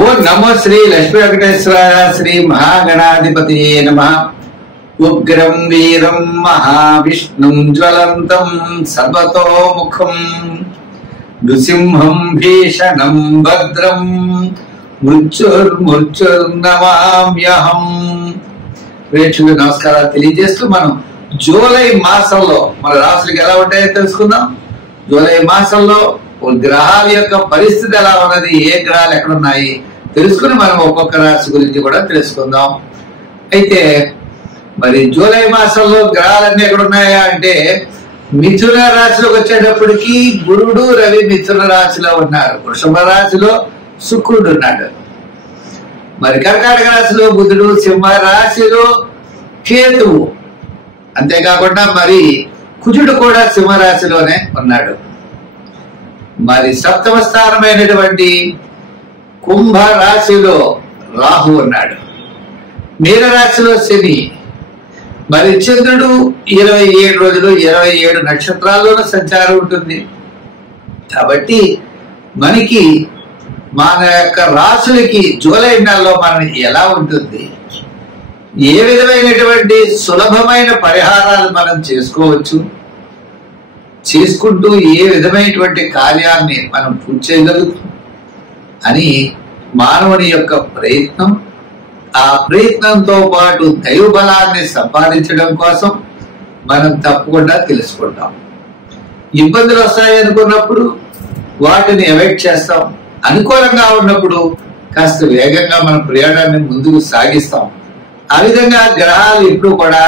ఓ నమో శ్రీ లక్ష్మీ వెంకటేశ్వరాయ శ్రీ మహాగణాధిపతి నమః. ఉగ్రం వీరం మహావిష్ణుం జ్వలంతం సర్వతోముఖం నృసింహం భీషణం భద్రం మృత్యుర్నమామ్యహం. ప్రేక్షకులు నమస్కారాలు తెలియజేస్తూ మనం జూలై మాసంలో మన రాశులకు ఎలా ఉంటాయో తెలుసుకుందాం. జూలై మాసంలో గ్రహాల యొక్క పరిస్థితి ఎలా ఉన్నది, ఏ గ్రహాలు ఎక్కడున్నాయి తెలుసుకుని మనం ఒక్కొక్క రాశి గురించి కూడా తెలుసుకుందాం. అయితే మరి జూలై మాసంలో గ్రహాలన్నీ ఎక్కడున్నాయా అంటే మిథున రాశిలోకి వచ్చేటప్పటికి గురుడు రవి మిథున రాశిలో ఉన్నారు. వృషభ రాశిలో శుక్రుడు ఉన్నాడు. మరి కర్కాటక రాశిలో బుధుడు, సింహ రాశిలో కేతువు, అంతేకాకుండా మరి కుజుడు కూడా సింహరాశిలోనే ఉన్నాడు. మరి సప్తమ స్థానమైనటువంటి కుంభ రాశిలో రాహు ఉన్నాడు. మీన రాశిలో శని, మరి చంద్రుడు 27 రోజులు 27 నక్షత్రాల్లోనూ సంచారం ఉంటుంది. కాబట్టి మనకి మన యొక్క రాశులకి జూలై నెలలో మనం ఎలా ఉంటుంది, ఏ విధమైనటువంటి సులభమైన పరిహారాలు మనం చేసుకోవచ్చు, చేసుకుంటూ ఏ విధమైనటువంటి కార్యాన్ని మనం పూర్తి చేయగలుగుతాం అని మానవుని యొక్క ప్రయత్నం, ఆ ప్రయత్నంతో పాటు దైవ బలాన్ని సంపాదించడం కోసం మనం తప్పకుండా తెలుసుకుంటాం. ఇబ్బందులు వస్తాయి అనుకున్నప్పుడు వాటిని అవాయిడ్ చేస్తాం. అనుకూలంగా ఉన్నప్పుడు కాస్త వేగంగా మన ప్రయాణాన్ని ముందుకు సాగిస్తాం. ఆ విధంగా గ్రహాలు ఎప్పుడు కూడా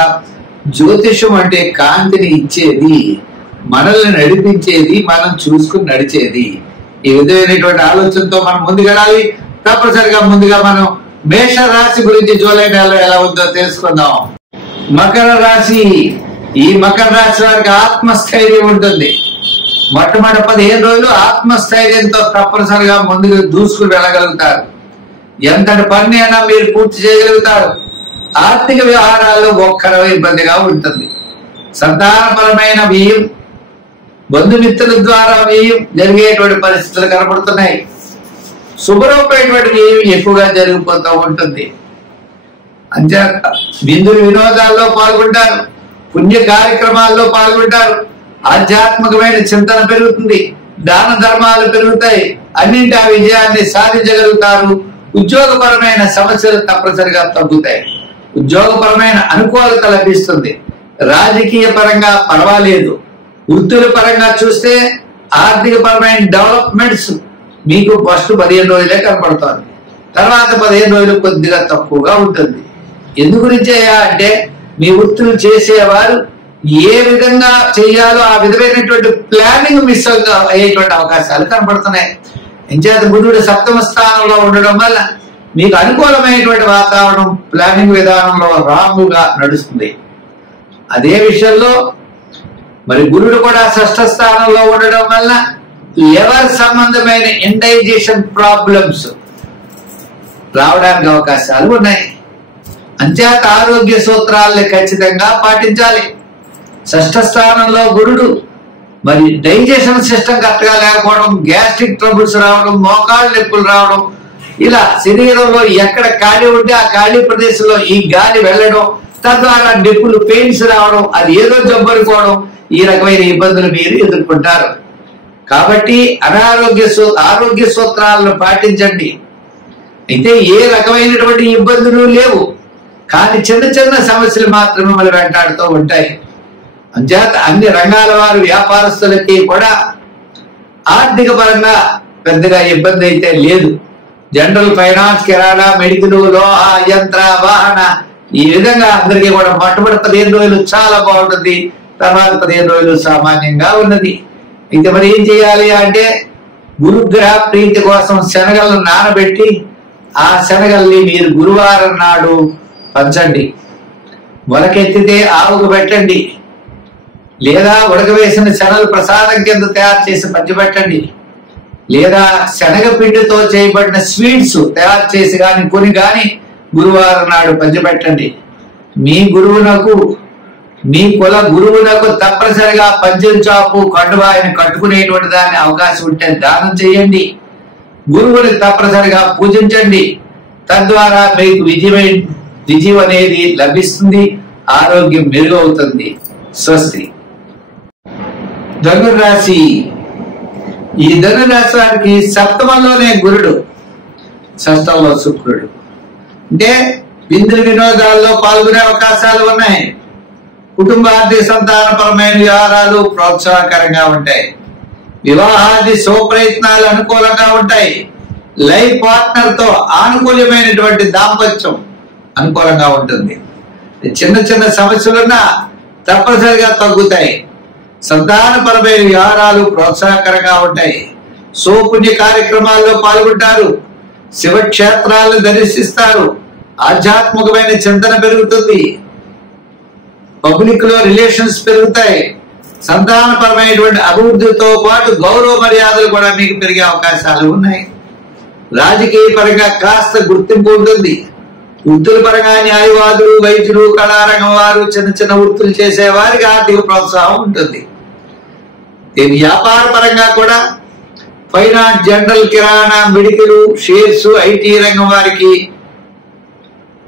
జ్యోతిషం అంటే కాంతిని ఇచ్చేది, మనల్ని నడిపించేది, మనం చూసుకుని నడిచేది. ఈ విధమైనటువంటి ఆలోచనతో మనం ముందుకెళ్ళాలి. తప్పనిసరిగా ముందుగా మనం మేష రాశి గురించి జూలై నెలలో ఎలా ఉందో తెలుసుకుందాం. మకర రాశి, ఈ మకర రాశి వారికి ఆత్మస్థైర్యం ఉంటుంది. మొట్టమొదటి 15 రోజులు ఆత్మస్థైర్యంతో తప్పనిసరిగా ముందుకు దూసుకుని వెళ్ళగలుగుతారు. ఎంతటి పని అయినా మీరు పూర్తి చేయగలుగుతారు. ఆర్థిక వ్యవహారాల్లో ఒక్కరవ ఇబ్బందిగా ఉంటుంది. సంతానపరమైన వ్యయం, బంధుమిత్రుల ద్వారా వ్యయం జరిగేటువంటి పరిస్థితులు కనబడుతున్నాయి. శుభరూపమైనటువంటి వ్యయం ఎక్కువగా జరిగిపోతూ ఉంటుంది. అంచేత విందు వినోదాల్లో పాల్గొంటారు, పుణ్య కార్యక్రమాల్లో పాల్గొంటారు, ఆధ్యాత్మికమైన చింతన పెరుగుతుంది, దాన ధర్మాలు పెరుగుతాయి, అన్నింటి ఆ విజయాన్ని సాధించగలుగుతారు. ఉద్యోగపరమైన సమస్యలు తప్పనిసరిగా తగ్గుతాయి. ఉద్యోగపరమైన అనుకూలత లభిస్తుంది. రాజకీయ పరంగా పర్వాలేదు. వృత్తుల పరంగా చూస్తే ఆర్థిక పరమైన డెవలప్మెంట్స్ మీకు ఫస్ట్ 15 రోజులే కనపడుతుంది. తర్వాత 15 రోజులు కొద్దిగా తక్కువగా ఉంటుంది. ఎందు గురించి అంటే మీ వృత్తులు చేసేవారు ఏ విధంగా చేయాలో ఆ విధమైనటువంటి ప్లానింగ్ మిస్ అయ్యేటువంటి అవకాశాలు కనపడుతున్నాయి. ఎంచేత బుధుడు సప్తమ స్థానంలో ఉండడం వల్ల మీకు అనుకూలమైనటువంటి వాతావరణం ప్లానింగ్ విధానంలో రాముగా నడుస్తుంది. అదే విషయంలో మరి గురుడు కూడా షష్ఠ స్థానంలో ఉండడం వల్ల లివర్ సంబంధమైన ఇండైజెషన్ ప్రాబ్లమ్స్ రావడానికి అవకాశాలు ఉన్నాయి. అంచేత ఆరోగ్య సూత్రాలని ఖచ్చితంగా పాటించాలి. షష్ఠ స్థానంలో గురుడు మరి డైజెషన్ సిస్టమ్ కరెక్ట్గా లేకపోవడం, గ్యాస్ట్రిక్ ట్రబుల్స్ రావడం, మోకాళ్ళ నొప్పులు రావడం, ఇలా శరీరంలో ఎక్కడ ఖాళీ ఉంటే ఆ ఖాళీ ప్రదేశంలో ఈ గాలి వెళ్ళడం, తద్వారా నొప్పులు, పెయిన్స్ రావడం, అది ఏదో జబ్బు అనుకోవడం, ఈ రకమైన ఇబ్బందులు మీరు ఎదుర్కొంటారు. కాబట్టి ఆరోగ్య సూత్రాలను పాటించండి. అయితే ఏ రకమైనటువంటి ఇబ్బందులు లేవు, కానీ చిన్న చిన్న సమస్యలు మాత్రమే మళ్ళీ వెంటాడుతూ ఉంటాయి. అంచేత అన్ని రంగాల వారు వ్యాపారస్తులకి కూడా ఆర్థిక పరంగా పెద్దగా ఇబ్బంది అయితే లేదు. జనరల్, ఫైనాన్స్, కిరాణా, మెడికల్, లోహ, యంత్ర, వాహన, ఈ విధంగా అందరికీ కూడా మొట్టమొదటి 15 రోజులు చాలా బాగుంటుంది. తర్వాత 15 రోజులు సామాన్యంగా ఉన్నది. అయితే మరి ఏం చేయాలి అంటే గురుగ్రహ ప్రీతి కోసం శనగలను నానబెట్టి ఆ శనగల్ని మీరు గురువారం నాడు పంచండి. మొలకెత్తితే ఆవుకు పెట్టండి, లేదా ఉడకవేసిన శనగలు ప్రసాదం కింద తయారు చేసి పంచిపెట్టండి, లేదా శనగపిండితో చేయబడిన స్వీట్స్ తయారు చేసి కానీ కొని కానీ గురువారం నాడు పంచిపెట్టండి. మీ గురువునకు, మీ కుల గురువునకు తప్పనిసరిగా పంచెల చాపు, కండువాయిని కట్టుకునేటువంటి దాన్ని అవకాశం ఉంటే దానం చేయండి. గురువుని తప్పనిసరిగా పూజించండి. తద్వారా మీకు విజయం అనేది లభిస్తుంది, ఆరోగ్యం మెరుగవుతుంది. స్వస్తి. ధనుర్రాశి. ఈ ధనురాశి వారికి సప్తమంలోనే గురుడు, షష్టంలో శుక్రుడు. అంటే విందు వినోదాల్లో పాల్గొనే అవకాశాలు ఉన్నాయి. కుటుంబ ఆర్థిక సంతానపరమైన వ్యవహారాలు ప్రోత్సాహకరంగా ఉంటాయి. వివాహాది శుభప్రయత్నాలు అనుకూలంగా ఉంటాయి. లైఫ్ పార్ట్నర్ తో ఆనుకూల్యమైనటువంటి దాంపత్యం అనుకూలంగా ఉంటుంది. చిన్న చిన్న సమస్యలున్నా తప్పనిసరిగా తగ్గుతాయి. సంతానపరమైన వ్యవహారాలు ప్రోత్సాహకరంగా ఉంటాయి. సోపుణ్య కార్యక్రమాల్లో పాల్గొంటారు. శివక్షేత్రాలను దర్శిస్తారు. ఆధ్యాత్మికమైన చింతన పెరుగుతుంది. పబ్లిక్ లో రిలేషన్స్ పెరుగుతాయి. సంతానపరమైనటువంటి అభివృద్ధితో పాటు గౌరవ మర్యాదలు కూడా మీకు పెరిగే అవకాశాలు ఉన్నాయి. రాజకీయ పరంగా కాస్త గుర్తింపు ఉంటుంది. వృత్తుల పరంగా న్యాయవాదులు, వైద్యులు, కళారంగం వారు, చిన్న చిన్న వృత్తులు చేసే వారికి ఆర్థిక ప్రోత్సాహం ఉంటుంది. వ్యాపార పరంగా కూడా finance, general, kirana, medical, shares, IT రంగం వారికి,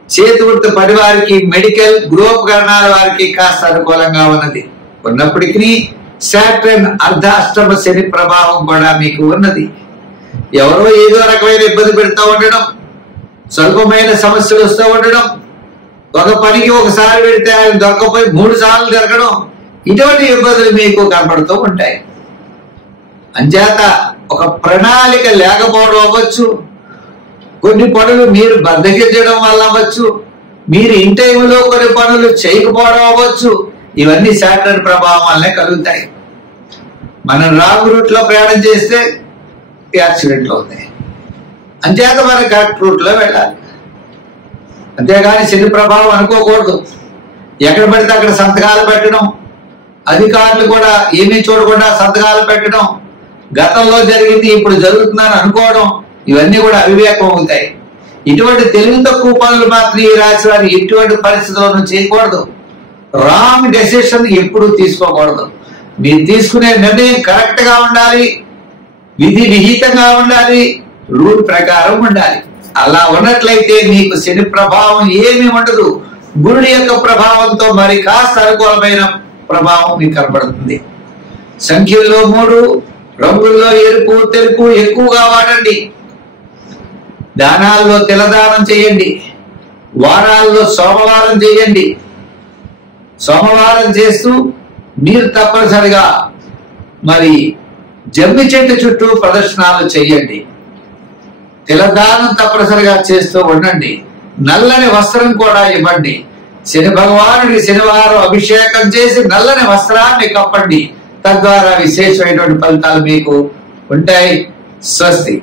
చేతి వృత్తి పని వారికి, మెడికల్, గృహోపకరణాల వారికి కాస్త అనుకూలంగా ఉన్నది. ఉన్నప్పటికీ సాటర్న్ అర్ధాష్టమ శని ప్రభావం కూడా మీకు ఉన్నది. ఎవరో ఏదో రకమైన ఇబ్బంది పెడుతూ ఉండడం, స్వల్పమైన సమస్యలు వస్తూ ఉండడం, ఒక పనికి ఒకసారి పెడితే ఆయన దొరకపోయి 3 సార్లు జరగడం, ఇటువంటి ఇబ్బందులు మీకు కనపడుతూ ఉంటాయి. అంచేత ఒక ప్రణాళిక లేకపోవడం అవ్వచ్చు, కొన్ని పనులు మీరు బద్దకించడం వల్ల అవ్వచ్చు, మీరు ఇన్ టైంలో కొన్ని పనులు చేయకపోవడం అవ్వచ్చు. ఇవన్నీ సాటర్న్ ప్రభావం వల్లే కలుగుతాయి. మనం రాంగ్ రూట్ లో ప్రయాణం చేస్తే యాక్సిడెంట్లు అవుతాయి. అంచేత మనం కరెక్ట్ రూట్ లో వెళ్ళాలి. అంతేగాని శని ప్రభావం అనుకోకూడదు. ఎక్కడ పడితే అక్కడ సంతకాలు పెట్టడం, అధికారులు కూడా ఏమీ చూడకుండా సంతకాలు పెట్టడం, గతంలో జరిగింది ఇప్పుడు జరుగుతుందని అనుకోవడం, ఇవన్నీ కూడా అవివేకం అవుతాయి. ఇటువంటి తెలివి తక్కువ పనులు మాత్రం ఈ రాశి వారు ఎటువంటి పరిస్థితులను చేయకూడదు. రాంగ్ డెసిషన్ ఎప్పుడు తీసుకోకూడదు. మీరు తీసుకునే నిర్ణయం కరెక్ట్ గా ఉండాలి, విధి విహితంగా ఉండాలి, రూల్ ప్రకారం ఉండాలి. అలా ఉన్నట్లయితే మీకు శని ప్రభావం ఏమీ ఉండదు. గురుడి యొక్క ప్రభావంతో మరి కాస్త అనుకూలమైన ప్రభావం మీకు కనబడుతుంది. సంఖ్యల్లో 3, రంగుల్లో ఎరుపు, తెలుపు ఎక్కువగా వాడండి. దానాల్లో తిలదానం చేయండి. వారాల్లో సోమవారం చేయండి. సోమవారం చేస్తూ మీరు తప్పనిసరిగా మరి జమ్మి చెట్టు చుట్టూ ప్రదర్శనలు చేయండి. తిలదానం తప్పనిసరిగా చేస్తూ ఉండండి. నల్లని వస్త్రం కూడా ఇవ్వండి. శని భగవానుడికి శనివారం అభిషేకం చేసి నల్లని వస్త్రాన్ని కప్పండి. తద్వారా విశేషమైనటువంటి ఫలితాలు మీకు ఉంటాయి. స్వస్తి.